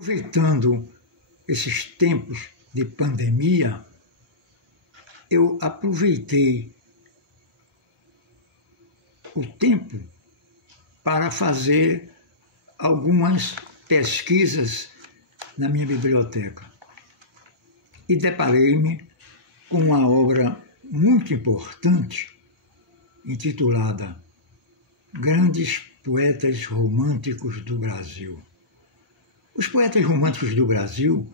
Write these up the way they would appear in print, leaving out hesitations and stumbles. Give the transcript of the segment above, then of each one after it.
Aproveitando esses tempos de pandemia, eu aproveitei o tempo para fazer algumas pesquisas na minha biblioteca e deparei-me com uma obra muito importante intitulada Grandes Poetas Românticos do Brasil. Os poetas românticos do Brasil,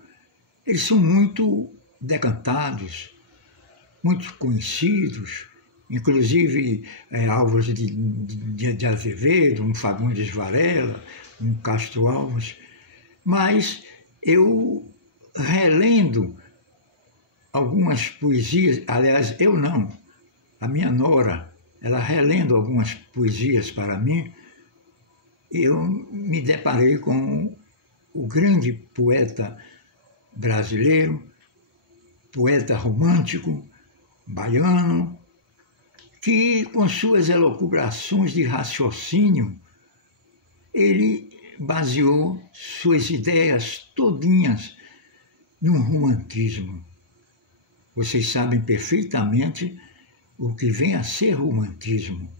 eles são muito decantados, muito conhecidos, inclusive Álvares de Azevedo, um Fagundes Varela, um Castro Alves, mas eu relendo algumas poesias, aliás, eu não, a minha nora, ela relendo algumas poesias para mim, eu me deparei com o grande poeta brasileiro, poeta romântico, baiano, que com suas elucubrações de raciocínio, ele baseou suas ideias todinhas num romantismo. Vocês sabem perfeitamente o que vem a ser romantismo.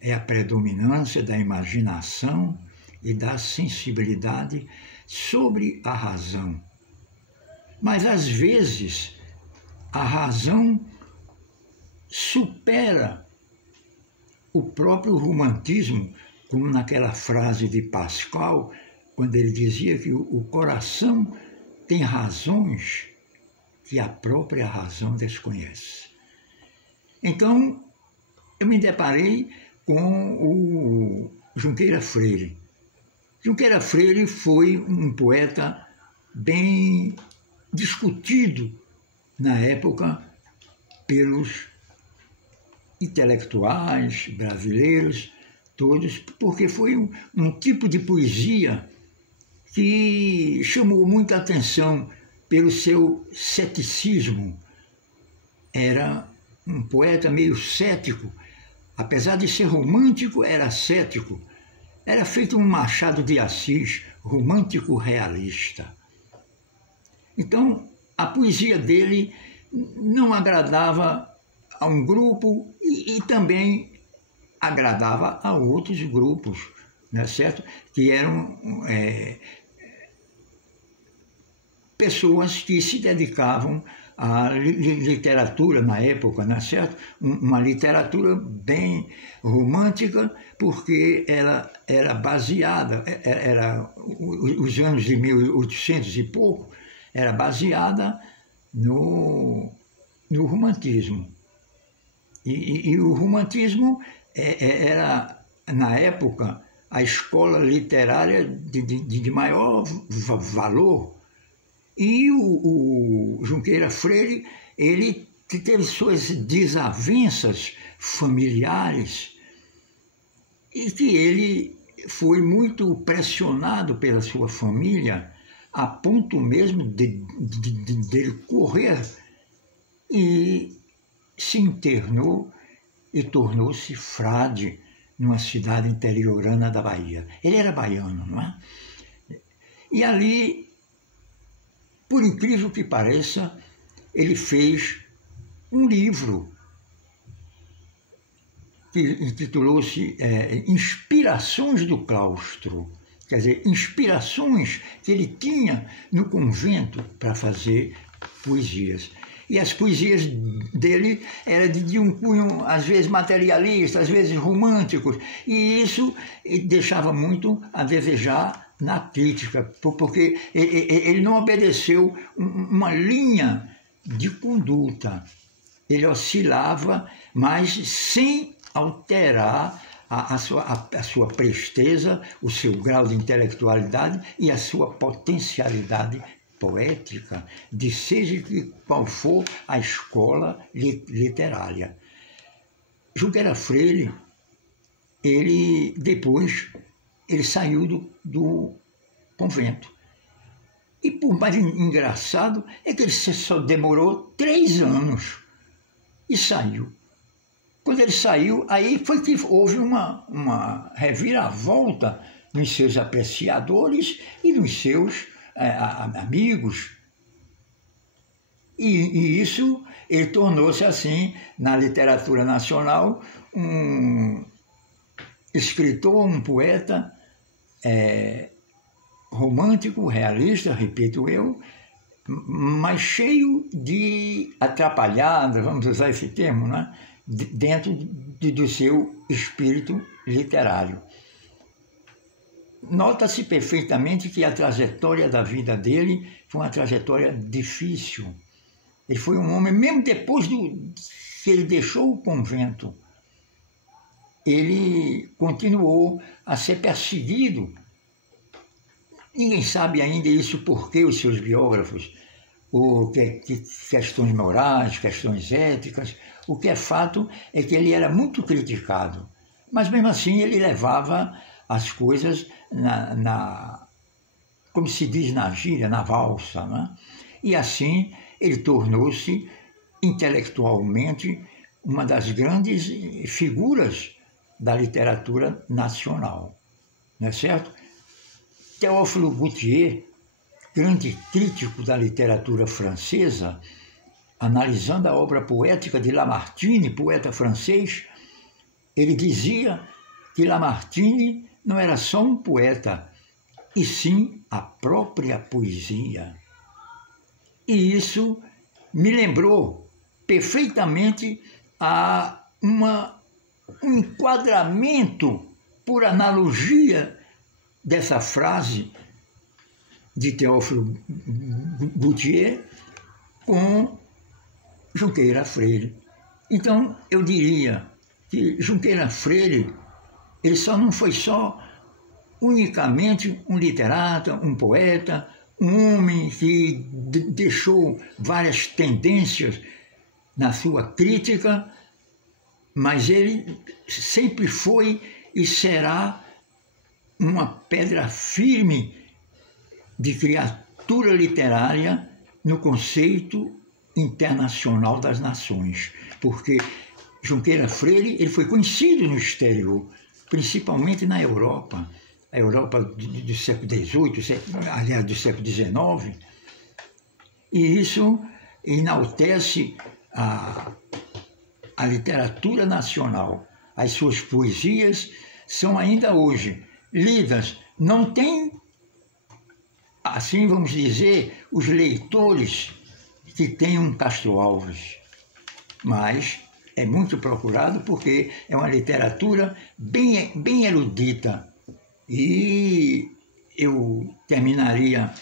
É a predominância da imaginação e da sensibilidade sobre a razão. Mas, às vezes, a razão supera o próprio romantismo, como naquela frase de Pascal, quando ele dizia que o coração tem razões que a própria razão desconhece. Então, eu me deparei com o Junqueira Freire. Junqueira Freire foi um poeta bem discutido na época pelos intelectuais brasileiros, todos, porque foi um tipo de poesia que chamou muita atenção pelo seu ceticismo. Era um poeta meio cético, apesar de ser romântico, era cético. Era feito um Machado de Assis, romântico realista. Então, a poesia dele não agradava a um grupo e também agradava a outros grupos, não é certo? Que eram pessoas que se dedicavam à literatura na época, não é certo? Uma literatura bem romântica, porque ela era baseada, os anos de 1800 e pouco, era baseada no romantismo. E o romantismo era, na época, a escola literária de maior valor. E o Junqueira Freire, ele teve suas desavenças familiares e que ele foi muito pressionado pela sua família, a ponto mesmo de correr, e se internou e tornou-se frade numa cidade interiorana da Bahia. Ele era baiano, não é? E ali, por incrível que pareça, ele fez um livro que intitulou-se Inspirações do Claustro. Quer dizer, inspirações que ele tinha no convento para fazer poesias. E as poesias dele eram de um cunho, às vezes materialista, às vezes românticos, e isso deixava muito a desejar na crítica, porque ele não obedeceu uma linha de conduta. Ele oscilava, mas sem alterar a sua presteza, o seu grau de intelectualidade e a sua potencialidade poética, de seja qual for a escola literária. Junqueira Freire, depois saiu do convento. E por mais engraçado é que ele só demorou 3 anos e saiu. Quando ele saiu, aí foi que houve uma reviravolta nos seus apreciadores e nos seus amigos. E isso, ele tornou-se assim, na literatura nacional, um escritor, um poeta romântico, realista, repito eu, mas cheio de atrapalhadas, vamos usar esse termo, né? Dentro do seu espírito literário. Nota-se perfeitamente que a trajetória da vida dele foi uma trajetória difícil. Ele foi um homem, mesmo depois que ele deixou o convento, ele continuou a ser perseguido. Ninguém sabe ainda isso porque os seus biógrafos, ou questões morais, questões éticas. O que é fato é que ele era muito criticado, mas mesmo assim ele levava as coisas como se diz na gíria, na valsa, né? E assim ele tornou-se intelectualmente uma das grandes figuras da literatura nacional, não é certo? Théophile Gautier, grande crítico da literatura francesa, analisando a obra poética de Lamartine, poeta francês, ele dizia que Lamartine não era só um poeta, e sim a própria poesia. E isso me lembrou perfeitamente a um enquadramento, por analogia, dessa frase de Théophile Gautier com Junqueira Freire. Então, eu diria que Junqueira Freire, ele não foi só unicamente um literata, um poeta, um homem que deixou várias tendências na sua crítica, mas ele sempre foi e será uma pedra firme de criatura literária no conceito internacional das nações, porque Junqueira Freire ele foi conhecido no exterior, principalmente na Europa, a Europa do século XVIII, aliás, do século XIX, e isso enaltece a literatura nacional. As suas poesias são ainda hoje lidas, não tem, assim vamos dizer, os leitores que tem um Castro Alves, mas é muito procurado porque é uma literatura bem erudita. E eu terminaria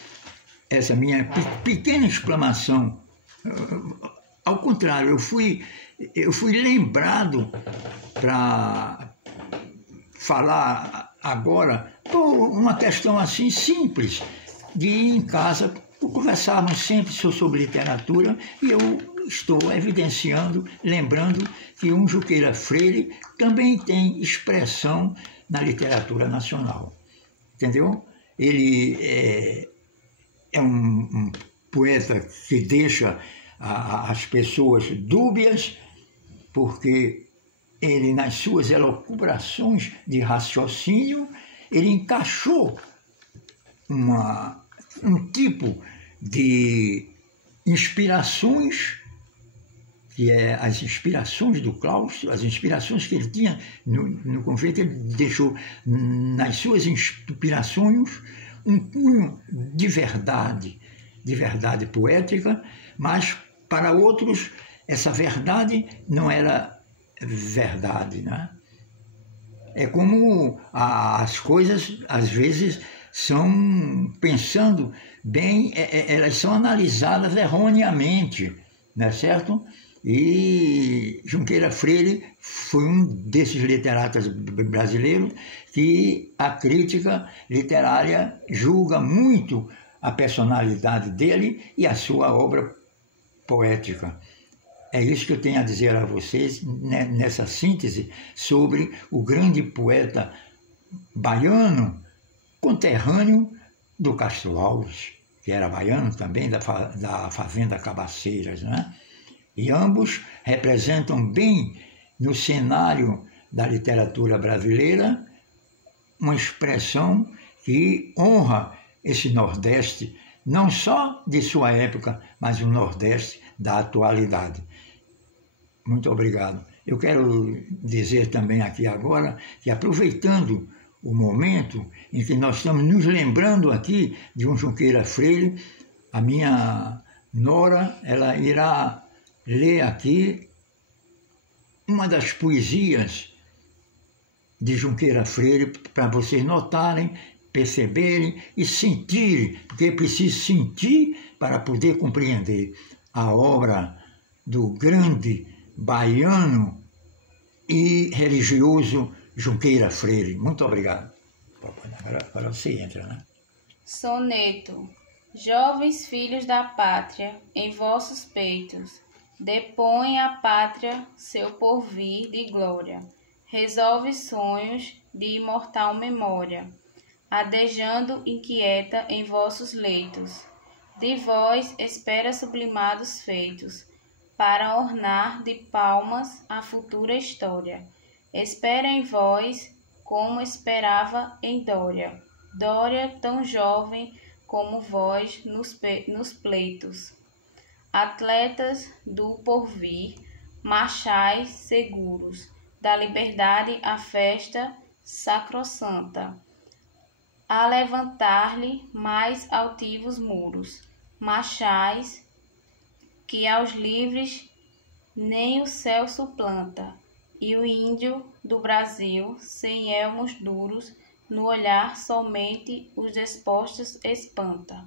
essa minha pequena exclamação. Ao contrário, eu fui lembrado para falar agora por uma questão assim simples, de ir em casa, conversarmos sempre sobre literatura, e eu estou evidenciando, lembrando que um Junqueira Freire também tem expressão na literatura nacional, entendeu? Ele é um poeta que deixa as pessoas dúbias, porque ele, nas suas elucubrações de raciocínio, ele encaixou um tipo de inspirações, que é as inspirações do claustro, as inspirações que ele tinha no convento. Ele deixou nas suas inspirações um cunho de verdade poética, mas para outros essa verdade não era verdade, né? É como as coisas, às vezes, são, pensando bem, elas são analisadas erroneamente, não é certo? E Junqueira Freire foi um desses literatas brasileiros que a crítica literária julga muito a personalidade dele e a sua obra poética. É isso que eu tenho a dizer a vocês nessa síntese sobre o grande poeta baiano, conterrâneo do Castro Alves, que era baiano também, da Fazenda Cabaceiras, né? E ambos representam bem, no cenário da literatura brasileira, uma expressão que honra esse Nordeste, não só de sua época, mas o Nordeste da atualidade. Muito obrigado. Eu quero dizer também aqui agora que, aproveitando o momento em que nós estamos nos lembrando aqui de um Junqueira Freire, a minha nora, ela irá ler aqui uma das poesias de Junqueira Freire para vocês notarem, perceberem e sentirem, porque é preciso sentir para poder compreender a obra do grande baiano e religioso Junqueira Freire. Muito obrigado. Agora você entra, né? Soneto. Jovens filhos da pátria, em vossos peitos, depõe a pátria seu porvir de glória, resolve sonhos de imortal memória, adejando inquieta em vossos leitos, de vós espera sublimados feitos, para ornar de palmas a futura história. Espera em vós como esperava em Dória, Dória tão jovem como vós nos pleitos. Atletas do porvir, marchais seguros, da liberdade a festa sacrossanta, a levantar-lhe mais altivos muros, marchais que aos livres nem o céu suplanta, e o índio do Brasil, sem elmos duros, no olhar somente os despostos espanta.